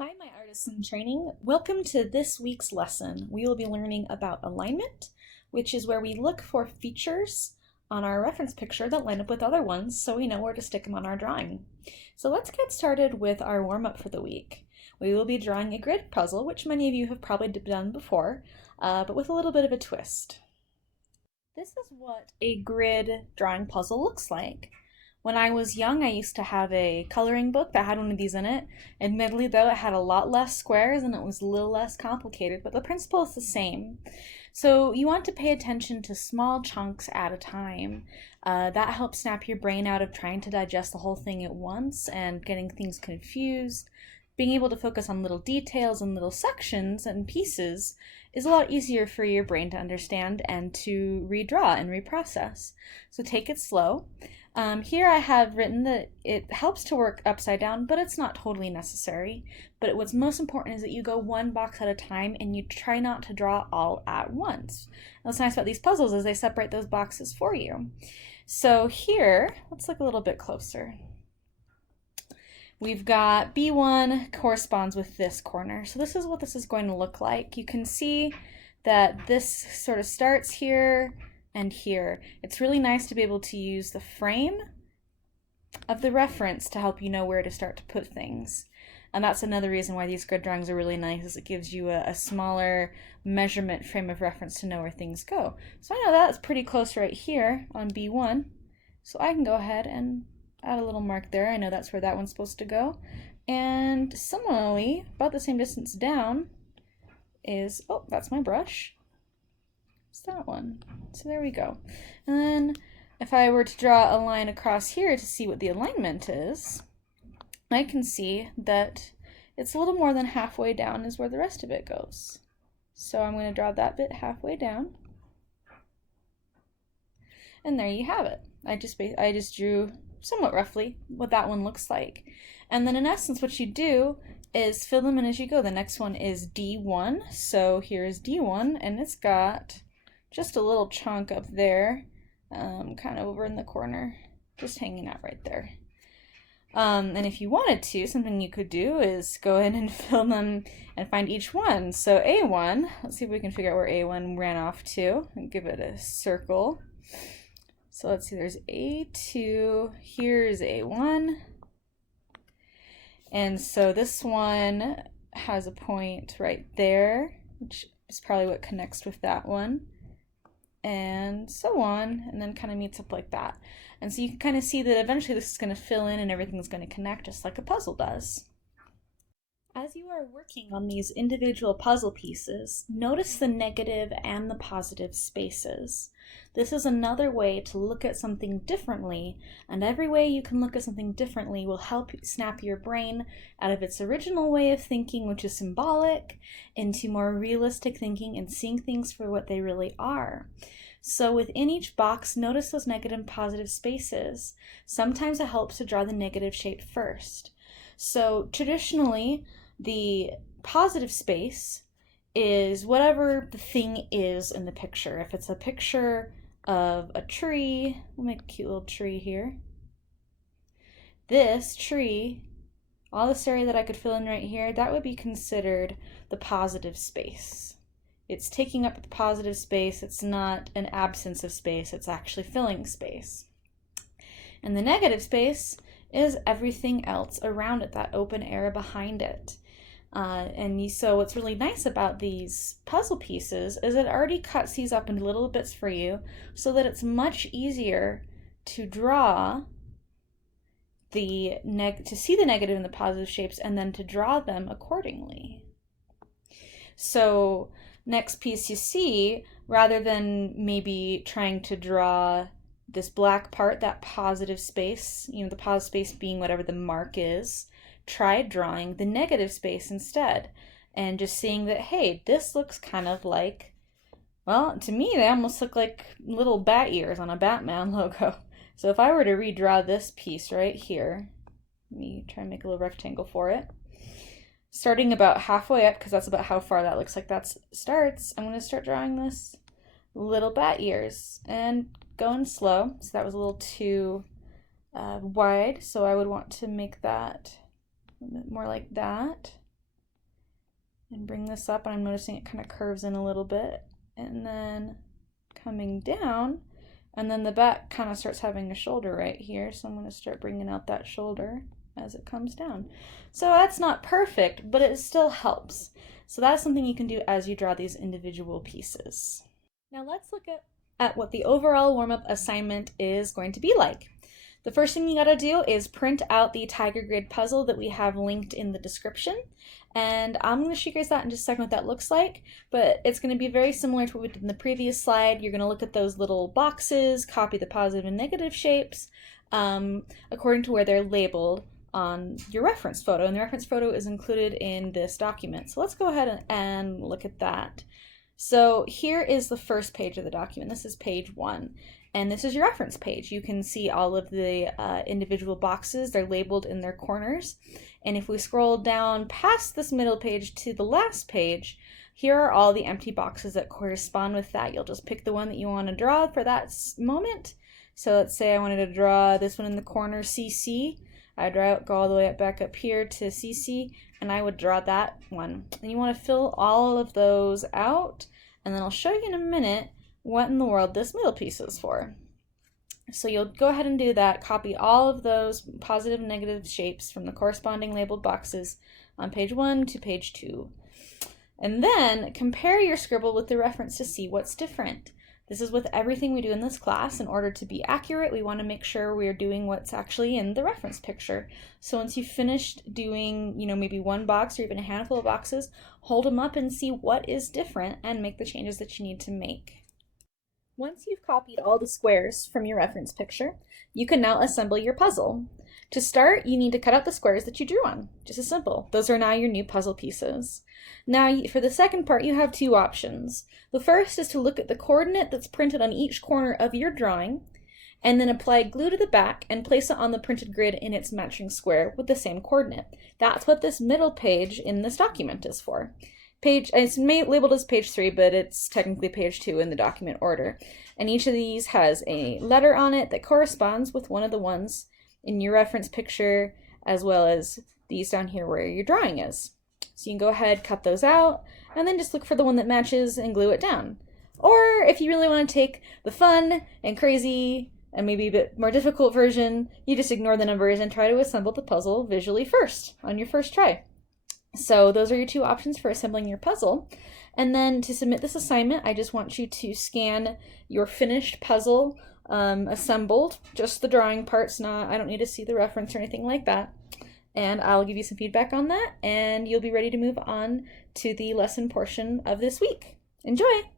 Hi, my artists in training. Welcome to this week's lesson. We will be learning about alignment, which is where we look for features on our reference picture that line up with other ones so we know where to stick them on our drawing. So let's get started with our warm-up for the week. We will be drawing a grid puzzle, which many of you have probably done before, but with a little bit of a twist. This is what a grid drawing puzzle looks like. When I was young, I used to have a coloring book that had one of these in it. Admittedly, though, it had a lot less squares and it was a little less complicated, but the principle is the same. So you want to pay attention to small chunks at a time. That helps snap your brain out of trying to digest the whole thing at once and getting things confused. Being able to focus on little details and little sections and pieces is a lot easier for your brain to understand and to redraw and reprocess. So take it slow. Here I have written that it helps to work upside down, but it's not totally necessary. But what's most important is that you go one box at a time and you try not to draw all at once. And what's nice about these puzzles is they separate those boxes for you. So here, let's look a little bit closer. We've got B1 corresponds with this corner. So this is what this is going to look like. You can see that this sort of starts here and here. It's really nice to be able to use the frame of the reference to help you know where to start to put things. And that's another reason why these grid drawings are really nice, is it gives you a smaller measurement frame of reference to know where things go. So I know that's pretty close right here on B1. So I can go ahead and add a little mark there. I know that's where that one's supposed to go. And similarly, about the same distance down is, oh, that's my brush. It's that one. So there we go. And then if I were to draw a line across here to see what the alignment is, I can see that it's a little more than halfway down is where the rest of it goes. So I'm going to draw that bit halfway down. And there you have it. I just drew somewhat roughly what that one looks like. And then in essence what you do is fill them in as you go. The next one is D1. So here's D1 and it's got just a little chunk up there, kind of over in the corner, just hanging out right there. And if you wanted to, something you could do is go in and fill them and find each one. So A1, let's see if we can figure out where A1 ran off to and give it a circle. So let's see, there's A2, here's A1. And so this one has a point right there, which is probably what connects with that one. And so on, and then kind of meets up like that. And so you can kind of see that eventually this is going to fill in and everything's going to connect just like a puzzle does. As you are working on these individual puzzle pieces, notice the negative and the positive spaces. This is another way to look at something differently, and every way you can look at something differently will help snap your brain out of its original way of thinking, which is symbolic, into more realistic thinking and seeing things for what they really are. So within each box, notice those negative and positive spaces. Sometimes it helps to draw the negative shape first. So traditionally, the positive space is whatever the thing is in the picture. If it's a picture of a tree, we'll make a cute little tree here. This tree, all this area that I could fill in right here, that would be considered the positive space. It's taking up the positive space. It's not an absence of space. It's actually filling space. And the negative space is everything else around it, that open area behind it. So what's really nice about these puzzle pieces is it already cuts these up into little bits for you so that it's much easier to draw to see the negative and the positive shapes and then to draw them accordingly. So next piece you see, rather than maybe trying to draw this black part, that positive space, the positive space being whatever the mark is, try drawing the negative space instead and just seeing that, hey, this looks kind of like, well, to me they almost look like little bat ears on a Batman logo. So if I were to redraw this piece right here, let me try and make a little rectangle for it, starting about halfway up, because that's about how far that looks like that starts, I'm going to start drawing this little bat ears and going slow. So that was a little too wide, so I would want to make that a bit more like that. and bring this up, and I'm noticing it kind of curves in a little bit, and then coming down, and then the back kind of starts having a shoulder right here, so I'm going to start bringing out that shoulder as it comes down. So that's not perfect, but it still helps. So that's something you can do as you draw these individual pieces. Now let's look at what the overall warm-up assignment is going to be like. The first thing you gotta do is print out the Tiger Grid puzzle that we have linked in the description. And I'm gonna show you guys that in just a second what that looks like, but it's gonna be very similar to what we did in the previous slide. You're gonna look at those little boxes, copy the positive and negative shapes according to where they're labeled on your reference photo, and the reference photo is included in this document. So let's go ahead and look at that. So here is the first page of the document. This is page 1, and this is your reference page. You can see all of the individual boxes. They're labeled in their corners. And if we scroll down past this middle page to the last page, here are all the empty boxes that correspond with that. You'll just pick the one that you want to draw for that moment. So let's say I wanted to draw this one in the corner, CC. I'd go all the way back up here to CC, and I would draw that one. And you want to fill all of those out, and then I'll show you in a minute what in the world this middle piece is for. So you'll go ahead and do that, copy all of those positive and negative shapes from the corresponding labeled boxes on page 1 to page 2. And then compare your scribble with the reference to see what's different. This is with everything we do in this class. In order to be accurate, we want to make sure we're doing what's actually in the reference picture. So once you've finished doing, maybe one box or even a handful of boxes, hold them up and see what is different and make the changes that you need to make. Once you've copied all the squares from your reference picture, you can now assemble your puzzle. To start, you need to cut out the squares that you drew on. Just as simple. Those are now your new puzzle pieces. Now, for the second part, you have two options. The first is to look at the coordinate that's printed on each corner of your drawing, and then apply glue to the back and place it on the printed grid in its matching square with the same coordinate. That's what this middle page in this document is for. It's labeled as page 3, but it's technically page 2 in the document order. And each of these has a letter on it that corresponds with one of the ones in your reference picture, as well as these down here where your drawing is. So you can go ahead, cut those out, and then just look for the one that matches and glue it down. Or if you really want to take the fun and crazy and maybe a bit more difficult version, you just ignore the numbers and try to assemble the puzzle visually first on your first try. So those are your two options for assembling your puzzle. And then to submit this assignment, I just want you to scan your finished puzzle assembled, just the drawing parts, I don't need to see the reference or anything like that. And I'll give you some feedback on that, and you'll be ready to move on to the lesson portion of this week. Enjoy!